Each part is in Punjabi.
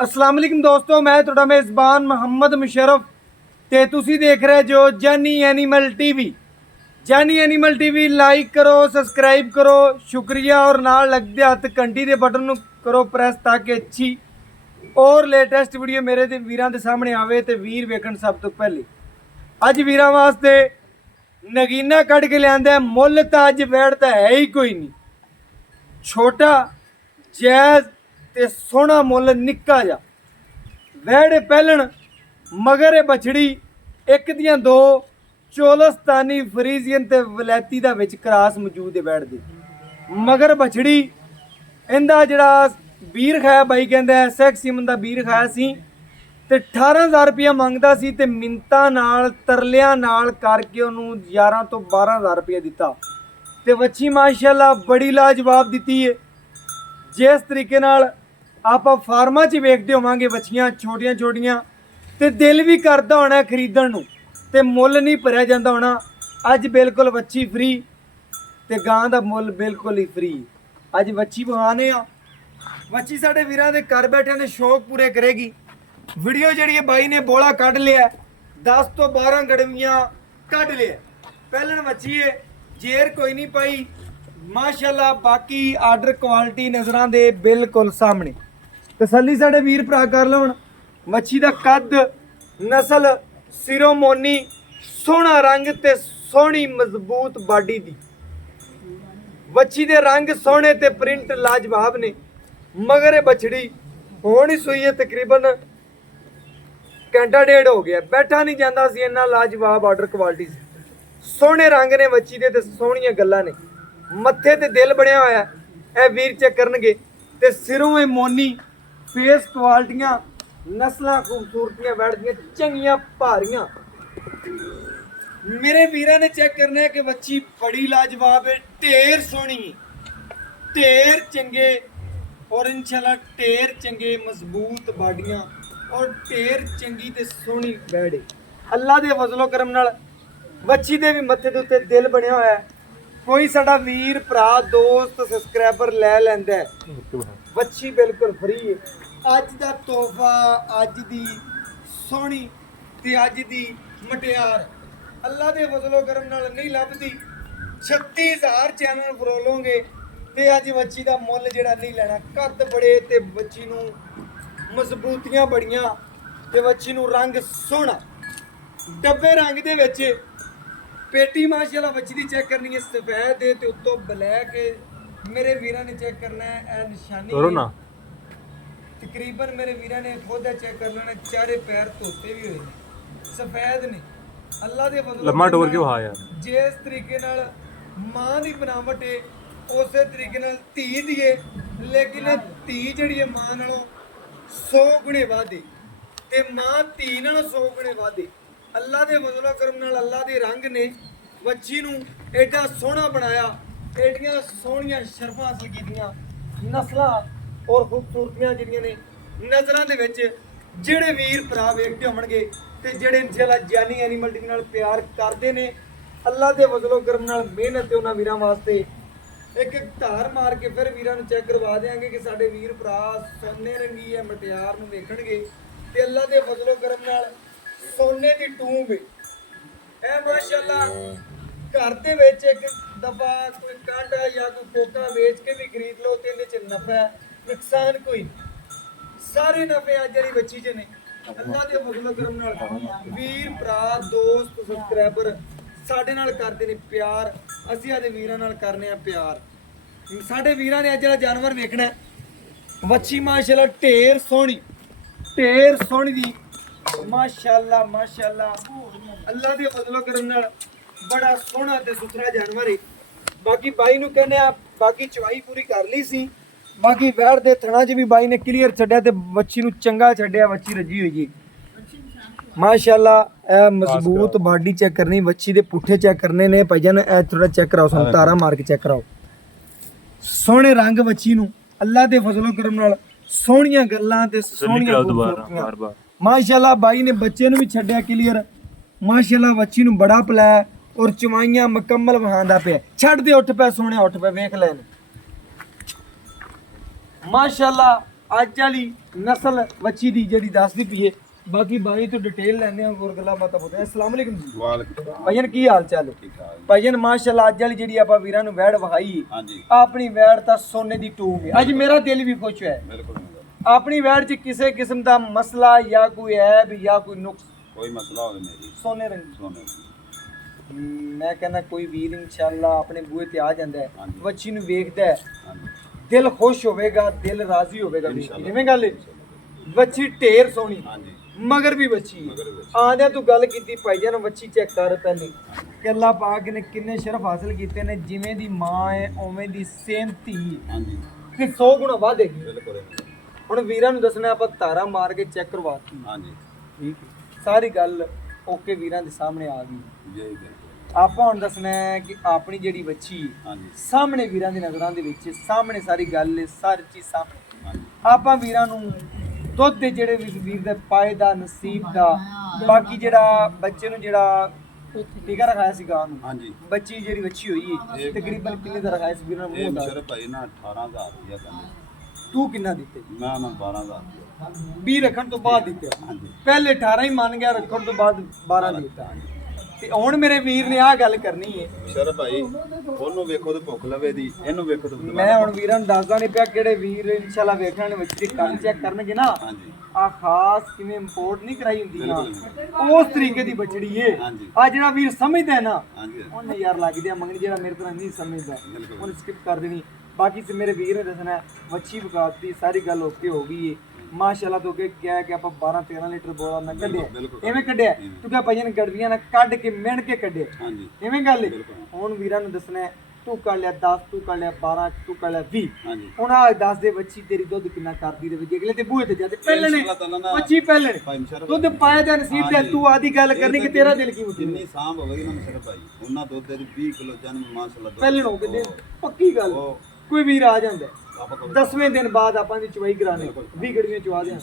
अस्सलाम वालेकुम दोस्तों, मैं ਤੁਹਾਡਾ मेज़बान मोहम्मद मुशर्रफ ਤੇ ਤੁਸੀਂ ਦੇਖ ਰਹੇ ਜੋ ਜਾਨੀ एनिमल टीवी। जानी एनिमल टीवी लाइक करो, सब्सक्राइब करो, शुक्रिया। और नाल लगदे हत्थ घंटी दे बटन नूं करो प्रेस ताकि अच्छी और लेटेस्ट वीडियो मेरे ते वीरां दे सामने आवे ते वीर वेखण सब तो पहले। अज वीरां वास्ते नगीना कढ़ के लिआंदा है। मुੱਲ ਤਾਂ अज वैड़ तां है ही कोई नहीं, छोटा जायज़ ते सोहना मुੱਲ निक्का जा। वैड़ पहलन मगर ए बछड़ी एक दियां दो चोलस्तानी फ्रीजियन ते वलैती दा विच क्रास मौजूद है। वैड़ दी मगर बछड़ी इंदा जिहड़ा बीर खाया बाई कहंदा है सैक्स सीमन दा बीर खाया सी ते 18,000 रुपया मंगदा सी ते मिन्नतां नाल तरलियां नाल करके उहनूं 11 तो 12,000 रुपया दिता ते वच्छी माशाअल्लाह बड़ी लाजवाब दिती है। जिस तरीके नाल ਆਪਾਂ ਫਾਰਮਾਂ 'ਚ ਵੇਖਦੇ ਹੋਵਾਂਗੇ ਵੱਛੀਆਂ ਛੋਟੀਆਂ ਛੋਟੀਆਂ ਤੇ ਦਿਲ ਵੀ ਕਰਦਾ ਹੋਣਾ ਖਰੀਦਣ ਨੂੰ ਤੇ ਮੁੱਲ ਨਹੀਂ ਭਰਿਆ ਜਾਂਦਾ ਹੋਣਾ। ਅੱਜ ਬਿਲਕੁਲ ਵੱਛੀ ਫ੍ਰੀ ਤੇ ਗਾਂ ਦਾ ਮੁੱਲ ਬਿਲਕੁਲ ਹੀ ਫ੍ਰੀ। ਅੱਜ ਵੱਛੀ ਬਹਾਨੇ ਆ, ਵੱਛੀ ਸਾਡੇ ਵੀਰਾਂ ਦੇ ਘਰ ਬੈਠਿਆਂ ਦੇ ਸ਼ੌਕ ਪੂਰੇ ਕਰੇਗੀ। ਵੀਡੀਓ ਜਿਹੜੀ ਹੈ ਬਾਈ ਨੇ ਬੋਲਾ ਕੱਢ ਲਿਆ, 10 ਤੋਂ 12 ਗੜਵੀਆਂ ਕੱਢ ਲਿਆ। ਪਹਿਲਣ ਵੱਛੀ ਹੈ, ਜੇਰ ਕੋਈ ਨਹੀਂ ਪਾਈ माशाअल्लाह। बाकी आर्डर क्वालिटी नज़रां दे बिल्कुल सामने। तसल्ली साडे वीर भरा कर लवन। मच्छी दा कद नस्ल सिरोमोनी, सोहना रंग ते सोहनी मजबूत बाडी दी। मच्छी दे रंग सोहने ते प्रिंट लाजवाब ने। मगर ये बछड़ी होनी सूई है तकरीबन घंटा डेढ़ हो गया, बैठा नहीं जाता सी इन्ना लाजवाब आर्डर क्वालिटी से। सोहने रंग ने मच्छी दे ते सोहणियां गल्लां ने। मत्थे ते दिल बनया होया है, वीर चेक करनगे ते सिरों ए मोनी, फेस क्वालिटियां नस्लां खूबसूरतियां बैठदियां चंगियां भारियां। मेरे वीरां ने चेक करना है कि बच्ची बड़ी लाजवाब है, ढेर सोहनी, ढेर चंगे और इंशाल्लाह ढेर चंगे मजबूत बाडियां और ढेर चंगी ते सोहनी बैड़। अल्लाह दे फजलो करम नाल बच्ची दे भी मत्थे दे उत्ते दिल बनया होया है। कोई साडा वीर भरा दोस्त सबसक्राइबर लै लैंदा है, बच्ची बिल्कुल फ्री है। अज दा तोहफा, अज दी सोहनी ते अज दी मटियार अल्लाह दे फजलो करम नाल नहीं लभदी। 36,000 चैनल फरोलोगे ते अज बच्ची दा मुੱਲ जिहड़ा नहीं लेना। कद बड़े ते बच्ची नूं मजबूतियां बड़ियां ते बच्ची नूं रंग सोहना, डब्बे रंग दे विच पेटी माशाअल्लाह। बच्ची दी चेक करनी है सफेद है ते उत्तों ब्लैक है। मेरे वीरां ने चेक करना है ए निशानी है। तकरीबन मेरे वीरां ने खुद चेक कर लेना, चारे पैर धोते भी हुए ने, सफेद ने। अल्लाह दे फजल लम्मा डोर क्यों हा यार। जिस तरीके नाल मां दी बनावट है उसे तरीके नाल धी दी है, लेकिन धी जिहड़ी है मां नालों 100 गुणे वध है ते मां धी नालों 100 गुणे वध है। अल्लाह दे फजलो करम नाल अल्लाह दे रंग ने बच्ची नूं एडा सोहना बनाया, एडियां सोहणियां शरफां हासिल कीतियां, नस्लां और खूबसूरतियां जिहड़ियां ने नज़रां दे विच जिहड़े वीर भरा वेखदे होणगे ते जिहड़े इंशाअल्लाह जानी एनिमल टीवी नाल प्यार करदे ने। अल्लाह दे फजलो करम नाल मेहनत ते उन्हां वीरां वास्ते एक धार मार के फिर वीरां नूं चेक करवा देंगे कि साडे वीर भरा सोने रंगी है मटियार नूं वेखणगे ते अल्लाह दे फजलो करम नाल सोने की टूंब है माशाअल्लाह। घर दे विच एक दफा कोई कांटा या कोई कोका वेच के भी खरीद लो तो इहदे च नफा है, नुकसान कोई नहीं। सारे नफे अज वाली बच्ची च ने। अल्लाह दे फजलो करम नाल वीर भरा दोस्त सबसक्राइबर साडे नाल करदे ने प्यार, असीं आदे वीरां नाल करने आ प्यार। साडे वीरां ने अज वाला जानवर वेखना वच्छी माशाअल्लाह ढेर सोहनी दी माशाअल्लाह माशाअल्लाह। अल्लाह दे फजलो करम नाल बड़ा सोहना ते सुथरा जानवर है। बाकी बाई नूं कहने आ बाकी चवाई पूरी कर ली सी। बाकी वैड़ दे थणा च भी बाई ने क्लीयर छड्डिया ते बच्ची नूं चंगा छड्डिया, बच्ची रजी हुई जी माशाअल्लाह। ए मजबूत बाडी चेक करनी, बच्ची दे पुट्ठे चेक करने ने भाईजान। ए थोड़ा चेक कराओ, सानूं तारा मार के चेक कराओ। सोहणे रंग बच्ची नूं अल्लाह दे फजलो करम नाल सोहणियां गल्लां ते सोहणियां माशाअल्लाह। बाई ने बच्चे नूं भी छड्डिया क्लीयर माशाअल्लाह। बच्ची नूं बड़ा पलाया और चवाइयां मुकम्मल वहांदा पे। छड्ड दे, उठ पे सोहणे, उठ पे वेख लैन माशाअल्लाह। ਅੱਜ ਵਾਲੀ ਨਸਲ ਵੱਛੀ ਦੀ ਜਿਹੜੀ ਦੱਸਦੀ ਪਈਏ। ਬਾਕੀ ਬਾਈ ਤੋਂ ਡਿਟੇਲ ਲੈਣੇ ਆ ਹੋਰ ਗੱਲਾਂ ਬਾਤਾਂ ਪੁੱਛਦੇ ਆ। ਅਸਲਾਮ ਅਲੈਕੁਮ ਜੀ। ਵਾਲੇਕੁਮ ਭਾਈਨ ਕੀ ਹਾਲ ਚਾਲ ਹੈ? ਠੀਕ ਠਾਕ ਭਾਈਨ ਮਾਸ਼ਾਅੱਲਾ ਅੱਜ ਵਾਲੀ ਜਿਹੜੀ ਆਪਾਂ ਵੀਰਾਂ ਨੂੰ ਵੈੜ ਵਹਾਈ ਹਾਂਜੀ ਆਪਣੀ ਵੈੜ ਤਾਂ ਸੋਨੇ ਦੀ ਟੂਮ ਹੈ। ਅੱਜ ਮੇਰਾ ਦਿਲ ਵੀ ਖੁਸ਼ ਹੈ। ਬਿਲਕੁਲ ਆਪਣੀ ਵੈੜ 'ਚ ਕਿਸੇ ਕਿਸਮ ਦਾ ਮਸਲਾ ਜਾਂ ਕੋਈ ਐਬ ਜਾਂ ਕੋਈ ਨੁਕਸ ਕੋਈ ਮਸਲਾ ਹੋਵੇ ਮੇਰੀ ਸੋਨੇ ਰੰਗੀ ਸੋਨੇ ਮੈਂ ਕਹਿੰਦਾ ਕੋਈ ਵੀਰ ਇਨਸ਼ਾਅੱਲਾ ਆਪਣੇ ਬੂਹੇ ਤੇ ਆ ਜਾਂਦਾ ਹੈ, ਹਾਂਜੀ। ਵੱਛੀ ਨੂੰ ਵੇਖਦਾ ਹੈ, ਹਾਂਜੀ ਦਿਲ ਖੁਸ਼ ਹੋਵੇਗਾ, ਦਿਲ ਰਾਜ਼ੀ ਹੋਵੇਗਾ। ਇਨਸ਼ਾਅੱਲਾ। ਜਿਵੇਂ ਗੱਲ ਹੈ ਵੱਛੀ ਢੇਰ ਸੋਹਣੀ ਹਾਂਜੀ ਮਗਰ ਵੀ ਵੱਛੀ ਮਗਰ ਵੀ ਵੱਛੀ। ਆਂਦਿਆਂ ਤੂੰ ਗੱਲ ਕੀਤੀ ਭਾਈ ਜਾਨ ਵੱਛੀ ਚੈੱਕ ਕਰ ਪਹਿਲੇ ਕਿ ਅੱਲਾਹ ਪਾਕ ਨੇ ਕਿੰਨੇ ਸ਼ਰਫ ਹਾਸਲ ਕੀਤੇ ਨੇ। ਜਿਵੇਂ ਦੀ ਮਾਂ ਹੈ ਉਵੇਂ ਦੀ ਸੇਮ ਧੀ ਹਾਂਜੀ ਤੇ 100 ਗੁਣਾ ਵਧੇਗੀ। ਬਿਲਕੁਲ ਹੁਣ ਵੀਰਾਂ ਨੂੰ ਦੱਸਣਾ ਆਪਾਂ ਧਾਰਾ ਮਾਰ ਕੇ ਚੈੱਕ ਕਰਵਾਤੀ। ਹਾਂਜੀ ਠੀਕ ਹੈ ਸਾਰੀ ਗੱਲ ਓਕੇ ਵੀਰਾਂ ਦੇ ਸਾਹਮਣੇ ਆ ਗਈ। ਜੀ ਬਿਲਕੁਲ ਆਪਾਂ ਹੁਣ ਦੱਸਣਾ ਹੈ ਕਿ ਆਪਣੀ ਜਿਹੜੀ ਬੱਚੀ ਹਾਂਜੀ ਸਾਹਮਣੇ ਵੀਰਾਂ ਦੀ ਨਜ਼ਰਾਂ ਦੇ ਵਿੱਚ ਸਾਹਮਣੇ ਸਾਰੀ ਗੱਲ ਹੈ, ਸਾਰੀ ਚੀਜ਼ ਸਾਹਮਣੇ। ਹਾਂਜੀ ਆਪਾਂ ਵੀਰਾਂ ਨੂੰ ਦੁੱਧ ਦੇ ਜਿਹੜੇ ਵੀ ਵੀਰ ਦੇ ਪਾਏ ਦਾ ਨਸੀਬ ਦਾ ਬਾਕੀ ਜਿਹੜਾ ਬੱਚੇ ਨੂੰ ਜਿਹੜਾ ਟੀਕਾ ਰਖਾਇਆ ਸੀਗਾ ਉਹਨੂੰ ਹਾਂਜੀ ਬੱਚੀ ਜਿਹੜੀ ਬੱਚੀ ਹੋਈ ਹੈ ਤਕਰੀਬਨ ਕਿੰਨੇ ਦਾ ਰਖਾਇਆ ਸੀ ਵੀਰਾਂ ਨੂੰ ਇਹ ਮੂੰਹ ਦਾ ਸਿਰਫ ਭਾਈ ਨਾ 18000 ਰੁਪਇਆ ਕਹਿੰਦੇ ਤੂੰ ਕਿੰਨਾ ਦਿੱਤੇ? ਮੈਂ ਉਹਨਾਂ 12000 ਰੁਪਇਆ 20 ਰੱਖਣ ਤੋਂ ਬਾਅਦ ਦਿੱਤੇ। ਹਾਂਜੀ ਪਹਿਲੇ 18 ਹੀ ਮੰਨ ਗਿਆ, ਰੱਖਣ ਤੋਂ ਬਾਅਦ 12 ਦਿੱਤਾ। ਤੇ ਹੁਣ ਮੇਰੇ ਵੀਰ ਨੇ ਆਹ ਗੱਲ ਕਰਨੀ ਹੈ। ਸਿਰਫ ਭਾਈ ਉਹਨੂੰ ਵੇਖੋ ਤੇ ਭੁੱਖ ਲਵੇ ਦੀ ਇਹਨੂੰ ਵੇਖੋ ਤੇ ਮੈਂ ਹੁਣ ਵੀਰਾਂ ਨੂੰ ਦੱਸਦਾ ਨਹੀਂ ਪਿਆ ਕਿਹੜੇ ਵੀਰ ਇਨਸ਼ਾਅੱਲਾ ਵੇਖਣ ਵਿੱਚ ਦੀ ਕੰਨ ਚੈੱਕ ਕਰਨਗੇ ਨਾ ਹਾਂਜੀ ਆ ਖਾਸ ਕਿਵੇਂ ਇੰਪੋਰਟ ਨਹੀਂ ਕਰਾਈ ਹੁੰਦੀ ਨਾ ਬਿਲਕੁਲ। ਉਸ ਤਰੀਕੇ ਦੀ ਬਚੜੀ ਏ। ਹਾਂਜੀ ਆ ਜਿਹੜਾ ਵੀਰ ਸਮਝਦਾ ਹੈ ਨਾ ਹਾਂਜੀ ਉਹਨੇ ਯਾਰ ਲੱਗਦੀ ਆ ਮੰਗਣੀ, ਜਿਹੜਾ ਮੇਰੇ ਤਰ੍ਹਾਂ ਨਹੀਂ ਸਮਝਦਾ ਬਿਲਕੁਲ। ਉਹਨੇ ਸਕਿਪ ਕਰ ਦੇਣੀ। ਬਾਕੀ ਤੇ ਮੇਰੇ ਵੀਰ ਨੇ ਦੱਸਣਾ ਹੈ, ਵੱਛੀ ਵਿਕਾਤੀ ਸਾਰੀ ਗੱਲ ਓਕੇ ਹੋ ਗਈ ਏ ਮਾਸ਼ਾਅੱਲਾ। ਤੋਂ ਅੱਗੇ ਕਿਹਾ ਕਿ ਆਪਾਂ 12-13 ਲੀਟਰ ਬੋਲਾ ਨਾ ਕੱਢਿਆ ਬਿਲਕੁਲ। ਐਵੇਂ ਕੱਢਿਆ ਤੂੰ ਕਿਹਾ ਭਾਈਆਂ ਨੇ ਗੜਵੀਆਂ ਨਾਲ ਕੱਢ ਕੇ ਮਿਣ ਕੇ ਕੱਢਿਆ ਹਾਂਜੀ ਐਵੇਂ ਗੱਲ ਏ। ਬਿਲਕੁਲ। ਹੁਣ ਵੀਰਾਂ ਨੂੰ ਦੱਸਣਾ ਹੈ, ਤੂੰ ਕਰ ਲਿਆ 10, ਤੂੰ ਕਰ ਲਿਆ 12, ਤੂੰ ਕਰ ਲਿਆ 20। ਹਾਂਜੀ ਹੁਣ ਆ ਦੱਸ ਦੇ ਬੱਚੀ ਤੇਰੀ ਦੁੱਧ ਕਿੰਨਾ ਕਰਦੀ ਰਹੇ। ਅਗਲੇ ਤੇ ਬੂਹੇ ਤੇ ਜਾਂਦੇ ਪਹਿਲੇ ਨੇ ਅੱਲਾਹ ਤਾਲਾ ਨਾ ਬੱਚੀ ਪਹਿਲੇ ਨੇ ਭਾਈ ਮੁਸ਼ਰਫ ਦੁੱਧ ਪਾਇਆ ਦਾ ਨਸੀਬ ਤੇ ਹਾਂਜੀ। ਤੂੰ ਆਦੀ ਗੱਲ ਕਰਨੀ ਕਿ ਤੇਰਾ ਦਿਲ ਕੀ ਮੁੱਠੀ ਜਿੰਨੀ ਸਾਂਭ ਹੋਵੇਗੀ ਨਾ ਮੁਸ਼ਰਫ ਭਾਈ ਉਹਨਾਂ ਦੁੱਧ ਦੇ 20 ਕਿਲੋ ਜਨਮ ਮਾਸ਼ਾਅੱਲਾ ਦੁੱਧ ਪਹਿਲੇ ਹੋ ਕੇ ਪੱਕੀ ਗੱਲ। ਉਹ ਕੋਈ ਵੀਰ ਆ ਜਾਂਦਾ ਆਪਾਂ ਕੋਲ 10ਵੇਂ ਦਿਨ ਬਾਅਦ ਆਪਾਂ ਦੀ ਚਵਾਈ ਕਰਾਣੇ 20 ਗੜੀਆਂ ਚਵਾ ਦੇ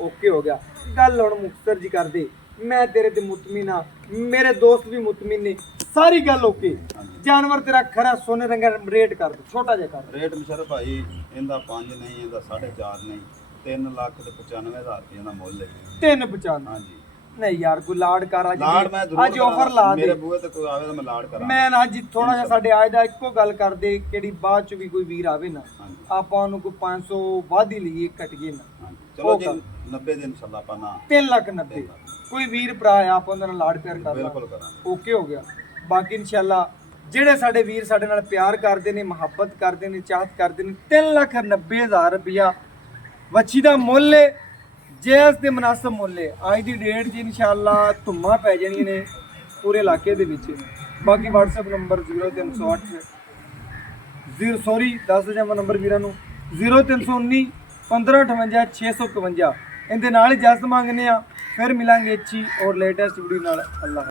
ਓਕੇ ਹੋ ਗਿਆ। ਗੱਲ ਹੁਣ ਮੁਖਤਰ ਜੀ ਕਰਦੇ ਮੈਂ ਤੇਰੇ ਤੇ ਮੁਤਮਿਨ ਆ, ਮੇਰੇ ਦੋਸਤ ਵੀ ਮੁਤਮਿਨ ਨੇ, ਸਾਰੀ ਗੱਲ ਓਕੇ। ਜਾਨਵਰ ਤੇਰਾ ਖਰਾ ਸੋਨੇ ਰੰਗਾ ਰੇਟ ਕਰ ਦੇ ਛੋਟਾ ਜਿਹਾ ਕਰ। ਰੇਟ ਮੁਸ਼ਰਫ ਭਾਈ ਇਹਦਾ 5 ਨਹੀਂ ਇਹਦਾ 4.5 ਨਹੀਂ 3,95,000 ਰੁਪਏ ਦਾ ਮੁੱਲ ਹੈ। 395 ਹਾਂਜੀ ਨਹੀਂ ਯਾਰ ਕੋਈ ਲਾੜ ਕਰ ਅੱਜ ਲਾੜ ਮੈਂ ਜ਼ਰੂਰ ਅੱਜ ਆਫਰ ਲਾ ਦੇ। ਮੇਰੇ ਬੂਹੇ ਤੇ ਕੋਈ ਆਵੇ ਤਾਂ ਮੈਂ ਲਾੜ ਕਰਾਂ। ਮੈਂ ਨਾ ਅੱਜ ਥੋੜਾ ਜਿਹਾ ਸਾਡੇ ਆਏ ਦਾ ਇੱਕੋ ਗੱਲ ਕਰਦੇ ਕਿਹੜੀ ਬਾਅਦ ਚ ਵੀ ਕੋਈ ਵੀਰ ਆਵੇ ਨਾ ਹਾਂਜੀ ਆਪਾਂ ਉਹਨੂੰ ਕੋਈ 500 ਵੱਧ ਹੀ ਲਈਏ ਘਟੀਏ ਨਾ। ਹਾਂਜੀ ਚਲੋ ਜੀ 90 ਦਿਨ ਇਨਸ਼ਾਅੱਲਾ ਆਪਾਂ ਨਾ 3,90,000 ਕੋਈ ਵੀਰ ਭਰਾ ਆ ਆਪਾਂ ਉਹਦੇ ਨਾਲ ਲਾੜ ਪਿਆਰ ਕਰ ਲਾ ਬਿਲਕੁਲ ਕਰਾਂਗੇ। ਓਕੇ ਹੋ ਗਿਆ। ਬਾਕੀ ਇਨਸ਼ਾਅੱਲਾ ਜਿਹੜੇ ਸਾਡੇ ਵੀਰ ਸਾਡੇ ਨਾਲ ਪਿਆਰ ਕਰਦੇ ਨੇ, ਮੁਹੱਬਤ ਕਰਦੇ ਨੇ, ਚਾਹਤ ਕਰਦੇ ਨੇ 3,90,000 ਰੁਪਇਆ ਵੱਛੀ ਦਾ ਮੁੱਲ ਹੈ। ਜੈਜ਼ ਦੇ ਮੁਨਾਸਬ ਮੁੱਲ ਹੈ। ਅੱਜ ਦੀ ਡੇਟ 'ਚ ਇਨਸ਼ਾਅੱਲਾ ਧੁੰਮਾਂ ਪੈ ਜਾਣੀਆਂ ਨੇ ਪੂਰੇ ਇਲਾਕੇ ਦੇ ਵਿੱਚ। ਬਾਕੀ WhatsApp ਨੰਬਰ 0308 ਦੱਸ ਜਮਾ ਨੰਬਰ ਵੀਰਾਂ ਨੂੰ 0319 1558 651। ਇਹਦੇ ਨਾਲ ਇਜਾਜ਼ਤ ਮੰਗਨੇ ਆ। ਫਿਰ ਮਿਲਾਂਗੇ ਅੱਛੀ ਔਰ ਲੇਟੈਸਟ ਵੀਡੀਓ ਨਾਲ। ਅੱਲਾਹ।